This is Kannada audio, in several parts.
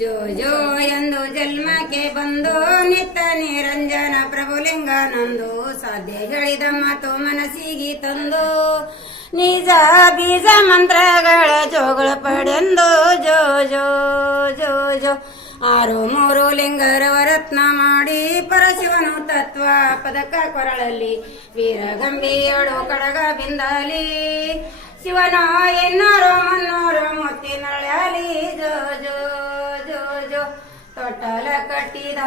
ಜೋ ಜೋ ಎಂದು ಜನ್ಮಕ್ಕೆ ಬಂದು ನಿತ್ತ ನಿರಂಜನ ಪ್ರಭುಲಿಂಗ ನಂದು ಸಾಧ್ಯ ಹೇಳಿದ ಮಾತು ಮನಸ್ಸಿಗೆ ತಂದು ನಿಜ ಬೀಜ ಮಂತ್ರಗಳ ಜೋಗಳ ಪಡೆಂದು ಜೋ ಜೋ ಜೋ ಜೋ ಆರು ಮೂರು ಲಿಂಗರವ ರತ್ನ ಮಾಡಿ ಪರಶಿವನು ತತ್ವ ಪದಕ ಕೊರಳಲ್ಲಿ ವೀರಗಂಬಿಯಡು ಕಡಗ ಬಿಂದಾಲಿ ಶಿವನ ಎನ್ನೋರು ಮನ್ನೋರು ಮುತ್ತಿನಳ್ಯಾಲಿ ಜೋ ಜೋ ಜೋ ಜೋ ತೊಟ್ಟಲ ಕಟ್ಟಿದ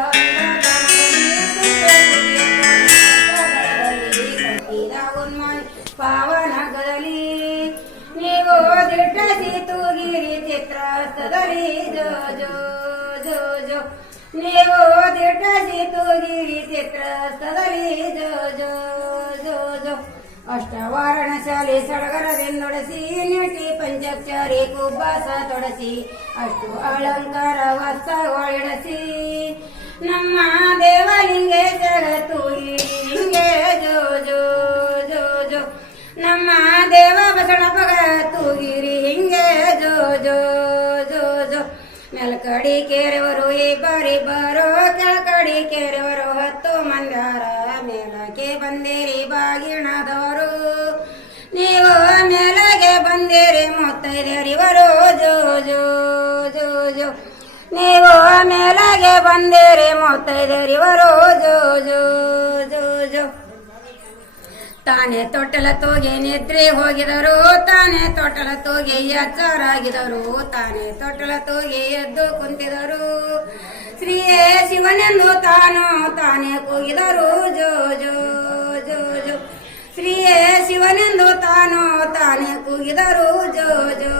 ಪಾವನಗದಲ್ಲಿ ನೀವು ದಿಟ್ಟಸಿ ತೂಗಿರಿ ಚಿತ್ರಸ್ತದಲ್ಲಿ ಜೋ ಜೋ ಜೋ ಜೋ ನೀವು ದಿಟ್ಟಸಿ ತೂಗಿರಿ ಚಿತ್ರಸ್ತದಲ್ಲಿ ಜೋ ಜೋ ಜೋ ಜೋ ಅಷ್ಟವಾರಣ ಶಾಲೆ ಸಡಗರದಿಂದೊಡಸಿ ನಿಟಿ ಪಂಚಾಕ್ಷರಿ ಕುಬ್ಬಾಸ ತೊಡಸಿ ಅಷ್ಟು ಅಲಂಕಾರ ವಸ್ತ್ರ ಒಳಸಿ ನಮ್ಮ ದೇವಲಿಂಗೇಶ್ವರ ತೂಗಿರಿಂಗೆ ಜೋ ಜೋ ಜೋ ಜೋ ನಮ್ಮ ದೇವ ಬಸಣ ಪಗ ತೂಗಿರಿ ಹಿಂಗೆ ಜೋ ಜೋ ಜೋ ಜೋ ಮೇಲ್ಕಡಿ ಕೇರೆವರು ಇಬ್ಬರಿಬ್ಬರು ಕೆಳಕಡಿ ಕೇರೆವರು 10 ಮಂದ್ಯಾರ ಮೇಲಕ್ಕೆ ಬಂದಿರಿ ಬಾಗಿಣದವರು ನೀವು ಮೇಲಗೆ ಬಂದಿರಿ ಮುತ್ತೈದರಿವರು ಜೋ ಜೋ ಜೋ ಜೋ ನೀವು ಮೇಲಗೆ ಬಂದಿರಿ ಮುತ್ತೈದರಿವರು ಜೋ ಜೋ ಜೋ ಜೋ ತಾನೇ ತೊಟ್ಟಲ ತೋಗೆ ನಿದ್ರೆ ಹೋಗಿದರು ತಾನೇ ತೊಟ್ಟಲ ತೋಗೆ ಎಚ್ಚರಾಗಿದರು ತಾನೇ ತೊಟ್ಟಲ ತೋಗೆ ಎದ್ದು ಕುಂತಿದರು ಶ್ರೀಯೇ ಶಿವನೆಂದು ತಾನೇ ಕೂಗಿದರು ಜೋ ಜೋ ಜೋ ಜೋ ಶ್ರೀಯೇ ಶಿವನೆಂದು ತಾನೇ ಕೂಗಿದರು ಜೋ ಜೋ